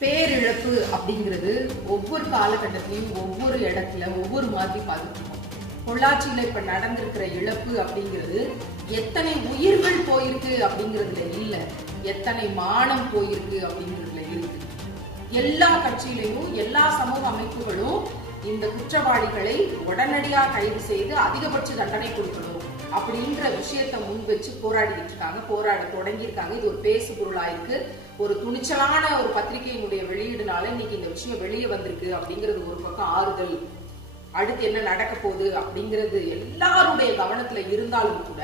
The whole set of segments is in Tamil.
பேரிழப்பு அப்படிங்கிறது ஒவ்வொரு காலகட்டத்திலையும் ஒவ்வொரு இடத்துல ஒவ்வொரு மாதிரி பாதிக்கும். பொள்ளாச்சியில இப்ப நடந்திருக்கிற இழப்பு அப்படிங்கிறது எத்தனை உயிர்கள் போயிருக்கு அப்படிங்கிறதுல இல்ல. எத்தனை மானம் போயிருக்கு அப்படிங்கிறதுல இருக்கு. எல்லா கட்சியிலையும் எல்லா சமூக அமைப்புகளும் இந்த குற்றவாளிகளை உடனடியா கைது செய்து அதிகபட்ச தண்டனை கொடுக்கணும். அப்படின்ற விஷயத்தை முன் வச்சு போராடிட்டு இருக்காங்க போராட தொடங்கியிருக்காங்க. இது ஒரு பேசு பொருளா இருக்கு. ஒரு துணிச்சலான ஒரு பத்திரிகையினுடைய வெளியீடுனால இன்னைக்கு இந்த விஷயம் வெளியே வந்திருக்கு அப்படிங்கிறது ஒரு பக்கம் ஆறுதல். அடுத்து என்ன நடக்க போகுது அப்படிங்கிறது எல்லாருடைய கவனத்துல இருந்தாலும் கூட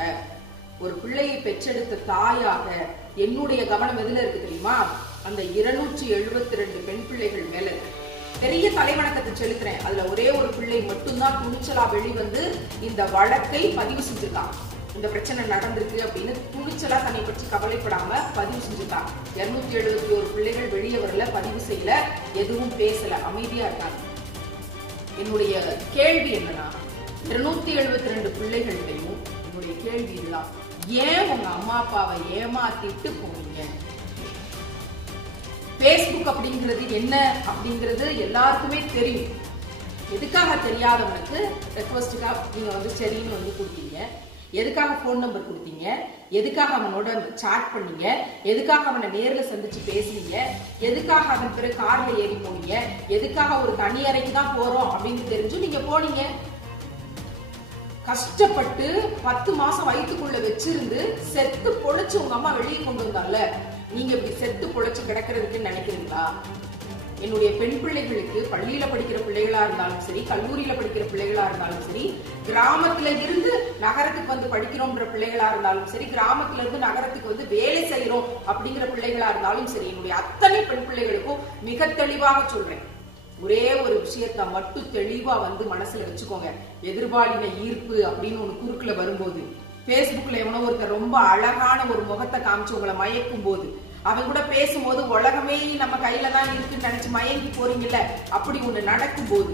ஒரு பிள்ளையை பெற்றெடுத்த தாயாக என்னுடைய கவனம் எதுல இருக்கு தெரியுமா? அந்த இருநூற்றி எழுபத்தி ரெண்டு பெண் பிள்ளைகள் பெரிய தலைவணக்கத்தை செலுத்துறேன். அதுல ஒரே ஒரு பிள்ளை மட்டும்தான் துணிச்சலா வெளிவந்து இந்த வழக்கை பதிவு செஞ்சிருக்கான் இந்த பிரச்சனை நடந்திருக்கு அப்படின்னு துணிச்சலா தன்னை பற்றி கவலைப்படாம பதிவு செஞ்சுட்டான் இருநூத்தி எழுபத்தி ஒரு பிள்ளைகள் வெளியே வரல பதிவு செய்யல எதுவும் பேசல அமைதியா இருக்காங்க. என்னுடைய கேள்வி என்னன்னா இருநூத்தி எழுபத்தி ரெண்டு பிள்ளைகள்கிட்டையும் என்னுடைய கேள்வி இதுதான். ஏன் உங்க அம்மா அப்பாவை ஏமாத்திட்டு போனீங்க? ஃபேஸ்புக் அப்படிங்கிறது என்ன அப்படிங்கிறது எல்லாருக்குமே தெரியும். எதுக்காக தெரியாதவனுக்கு ரெக்வஸ்ட்டுக்காக நீங்கள் வந்து சரின்னு வந்து கொடுத்தீங்க. எதுக்காக ஃபோன் நம்பர் கொடுத்தீங்க? எதுக்காக அவனோட சாட் பண்ணீங்க? எதுக்காக அவனை நேரில் சந்திச்சு பேசுனீங்க? எதுக்காக அவன் பிறகு காரில் ஏறி போனீங்க? எதுக்காக ஒரு தனி அறைக்கு தான் போகிறோம் அப்படின்னு தெரிஞ்சு நீங்கள் போனீங்க. கஷ்டப்பட்டு பத்து மாசம் வயிற்றுக்குள்ள வச்சிருந்து செத்து பொழைச்சு உங்க அம்மா வெளியே கொண்டு வந்தால நீங்க இப்படி செத்து பொழைச்சு கிடக்கிறதுக்குன்னு நினைக்கிறீங்களா? என்னுடைய பெண் பிள்ளைகளுக்கு பள்ளியில படிக்கிற பிள்ளைகளா இருந்தாலும் சரி கல்லூரியில படிக்கிற பிள்ளைகளா இருந்தாலும் சரி கிராமத்துல இருந்து நகரத்துக்கு வந்து படிக்கிறோம்ன்ற பிள்ளைகளா இருந்தாலும் சரி கிராமத்துல இருந்து நகரத்துக்கு வந்து வேலை செய்யறோம் அப்படிங்கிற பிள்ளைகளா இருந்தாலும் சரி என்னுடைய அத்தனை பெண் பிள்ளைகளுக்கும் மிக தெளிவாக சொல்றேன். ஒரே ஒரு விஷயத்த மட்டும் தெளிவா வந்து மனசுல வச்சுக்கோங்க. எதிர்பாலின ஈர்ப்பு அப்படின்னு ஒண்ணு குறுக்குல வரும்போது பேஸ்புக்ல எவனோ ஒருத்தர் ரொம்ப அழகான ஒரு முகத்தை காமிச்சு உங்களை மயக்கும் போது அவன் கூட பேசும்போது உலகமே நம்ம கையில தான் இருக்குன்னு நினைச்சு மயங்கி போறீங்கல்ல அப்படி ஒண்ணு நடக்கும் போது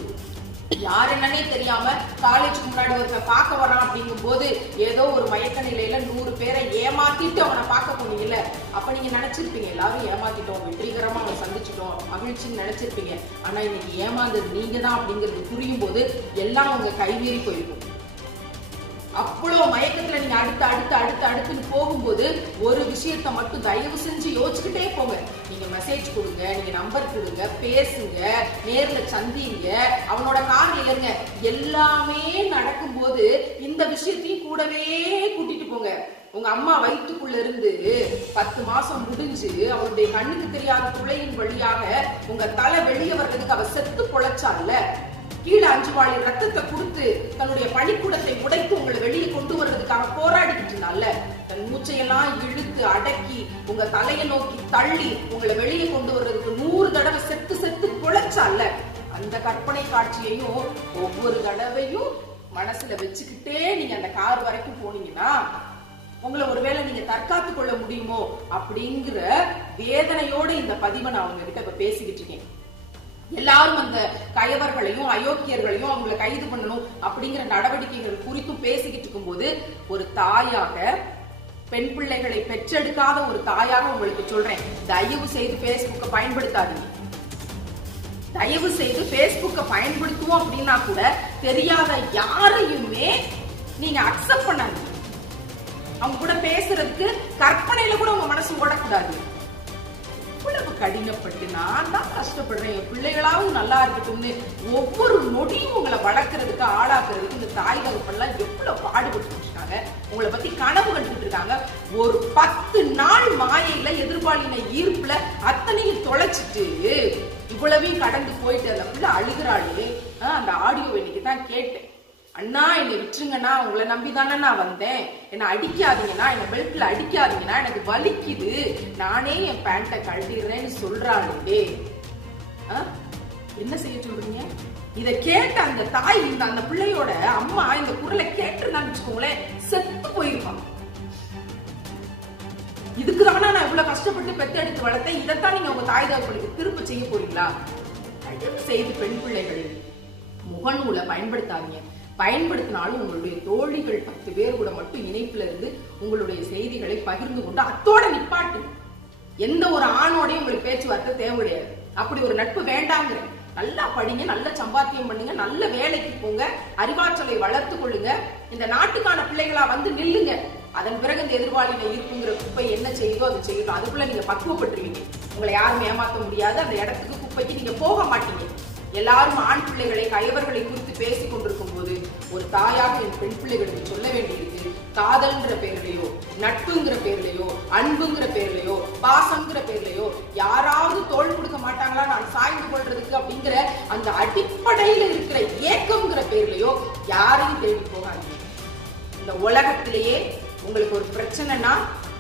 யார் என்னன்னே தெரியாம காலேஜுக்கு முன்னாடி ஒருத்தன் பார்க்க வரான் அப்படிங்கும் போது ஏதோ ஒரு மயக்க நிலையில நூறு பேரை ஏமாத்திட்டு அவனை பார்க்க போனீங்கல்ல அப்ப நீங்க நினைச்சிருப்பீங்க எல்லாரும் ஏமாத்திட்டோம் வெற்றிகரமா அவனை சந்திச்சிட்டோம் மகிழ்ச்சின்னு நினைச்சிருப்பீங்க. ஆனா இன்னைக்கு ஏமாந்தது நீங்க தான் அப்படிங்கிறது புரியும் போது எல்லாம் உங்க கைமீறி போயிருக்கும் அவ்வளவு மயக்கத்துல நீங்க அடுத்து அடுத்து அடுத்து அடுத்துன்னு போகும்போது ஒரு விஷயத்த மட்டும் தயவு செஞ்சு யோசிச்சுக்கிட்டே போங்க. நீங்க மெசேஜ் கொடுங்க நீங்க நம்பர் கொடுங்க பேசுங்க நேர்ல சந்திங்க. அவனோட கார் இல்லைங்க. எல்லாமே நடக்கும்போது இந்த விஷயத்தையும் கூடவே கூட்டிட்டு போங்க. உங்க அம்மா வயிற்றுக்குள்ள இருந்து பத்து மாசம் முடிஞ்சு அவளுடைய கண்ணுக்கு தெரியாத துளையின் வழியாக உங்க தலை வெளியே வர்றதுக்கு அவ செத்து பொழைச்சால கீழே அஞ்சு வாழை ரத்தத்தை கொடுத்து தன்னுடைய பணிக்கூடத்தை உடைத்து உங்களை வெளியே கொண்டு வர்றதுக்காக போராடிக்கிட்டு இருந்தால தன் மூச்சையெல்லாம் இழுத்து அடக்கி உங்க தலையை நோக்கி தள்ளி உங்களை வெளியே கொண்டு வர்றதுக்கு நூறு தடவை செத்து செத்து குழைச்சால அந்த கற்பனை காட்சியையும் ஒவ்வொரு தடவையும் மனசுல வச்சுக்கிட்டே நீங்க அந்த கார் வரைக்கும் போனீங்கன்னா உங்களை ஒருவேளை நீங்க தற்காத்து கொள்ள முடியுமோ அப்படிங்கிற வேதனையோட இந்த பதிவை நான் உங்ககிட்ட இப்ப பேசிக்கிட்டு இருக்கேன். எல்லாரும் அந்த கயவர்களையும் அயோக்கியர்களையும் அவங்களை கைது பண்ணணும் அப்படிங்கிற நடவடிக்கைகள் குறித்தும் பேசிக்கிட்டு இருக்கும்போது ஒரு தாயாக பெண் பிள்ளைகளை பெற்றெடுக்காத ஒரு தாயாக உங்களுக்கு சொல்றேன். தயவு செய்து பேஸ்புக்கை பயன்படுத்தாதீங்க. தயவு செய்து பேஸ்புக்கை பயன்படுத்துவோம் அப்படின்னா கூட தெரியாத யாரையுமே நீங்க அக்செப்ட் பண்ணாதீங்க. அவங்க கூட பேசுறதுக்கு கற்பனையில கூட உங்க மனசு ஓடக்கூடாது. இவ்வளவு கடினப்பட்டு நான் தான் கஷ்டப்படுறேன் என் பிள்ளைகளாவும் நல்லா இருக்கட்டும்னு ஒவ்வொரு நொடியும் உங்களை வளர்க்கறதுக்கு ஆளாக்குறதுக்கு இந்த தாய் தகப்பெல்லாம் எவ்வளவு பாடுபட்டு இருக்காங்க உங்களை பத்தி கனவு கண்டுட்டு இருக்காங்க. ஒரு பத்து நாள் மாயையில எதிர்பாலின ஈர்ப்புல அத்தனையும் தொலைச்சிட்டு இவ்வளவையும் கடந்து போயிட்டு அந்த பிள்ளை அழுகிறாளு. அந்த ஆடியோ இன்னைக்கு தான் கேட்டேன். அண்ணா என்னை விட்டுருங்கண்ணா. உங்களை நம்பி தானே நான் வந்தேன். என்னை அடிக்காதீங்கண்ணா. என்னை பெல்ட்ல அடிக்காதீங்கண்ணா. எனக்கு வலிக்குது. நானே என் பேண்ட்டை கழட்டிடுறேன்னு சொல்றாளே ஆ? என்ன செய்ய சொல்றீங்க? இதை கேட்ட அந்த தாய் இந்த அந்த பிள்ளையோட அம்மா இந்த குரலை கேட்டிருந்தான்னு வச்சுக்கோங்களேன் செத்து போயிருப்பாங்க இதுக்கு தானே நான் இவ்வளவு கஷ்டப்பட்டு பெத்தெடுத்து வளர்த்தேன். இதைத்தான் நீங்க உங்க தாய் தகவலுக்கு திரும்ப செய்ய போறீங்களா? தயவு செய்து பெண் பிள்ளைகள் முகநூலை பயன்படுத்தாதீங்க. பயன்படுத்தினாலும் உங்களுடைய தோழிகள் பத்து பேர் கூட மட்டும் இணைப்புல இருந்து உங்களுடைய செய்திகளை பகிர்ந்து கொண்டு அத்தோட நிப்பாட்டு. எந்த ஒரு ஆணோடையும் உங்களுக்கு பேச்சுவார்த்தை தேவை கிடையாது. அப்படி ஒரு நட்பு வேண்டாங்க நல்லா படிங்க நல்ல சம்பாத்தியம் பண்ணுங்க நல்ல வேலைக்கு போங்க அறிவாற்றலை வளர்த்து கொள்ளுங்க. இந்த நாட்டுக்கான பிள்ளைகளா வந்து நில்லுங்க. அதன் பிறகு இந்த எதிர்வாளின ஈர்ப்புங்கிற குப்பை என்ன செய்யுதோ அது செய்யுதோ அதுக்குள்ள நீங்க பக்குவப்பட்டுருவீங்க. உங்களை யாரும் ஏமாத்த முடியாது. அந்த இடத்துக்கு குப்பைக்கு நீங்க போக மாட்டீங்க. எல்லாரும் ஆண் பிள்ளைகளை கயவர்களை குறித்து பேசிக் கொண்டிருக்கும் போது ஒரு தாயாக என் பெண் பிள்ளைகளுக்கு சொல்ல வேண்டியிருக்கு காதல்ங்கிற பேர்லையோ நட்புங்கிற பேர்லையோ அன்புங்கிற பேர்லையோ பாசம்ங்கிற பேர்லையோ யாராவது தோல் கொடுக்க மாட்டாங்களா நான் சாய்ந்து கொள்றதுக்கு அப்படிங்கிற அந்த அடிப்படையில் இருக்கிற ஏக்கம்ங்கிற பேர்லையோ யாரையும் தேடி போகாதீங்க. இந்த உலகத்திலேயே உங்களுக்கு ஒரு பிரச்சனைனா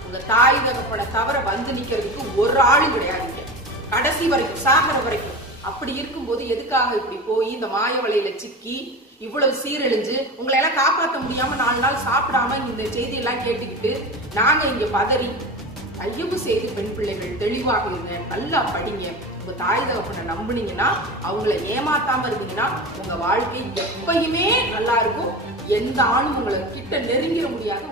உங்க தாய் தகப்பனை தவிர வந்து நிக்கிறதுக்கு ஒரு ஆளும் கிடையாதுங்க. கடைசி வரைக்கும் சாகர வரைக்கும் அப்படி இருக்கும்போது எதுக்காக இப்படி போய் இந்த மாய வலையில சிக்கி இவ்வளவு சீரழிஞ்சு உங்களை எல்லாம் காப்பாற்ற முடியாம நாலு நாள் சாப்பிடாம இந்த செய்தி எல்லாம் கேட்டுக்கிட்டு நாங்க இங்க பதறி தயவு செய்து பெண் பிள்ளைகள் தெளிவாக இருங்க நல்லா படிங்க. உங்க தாய் தகப்பனை நம்புனீங்கன்னா அவங்கள ஏமாத்தாம இருந்தீங்கன்னா உங்க வாழ்க்கை எப்பயுமே நல்லா இருக்கும். எந்த ஆணும் உங்களை கிட்ட நெருங்கிட முடியாது.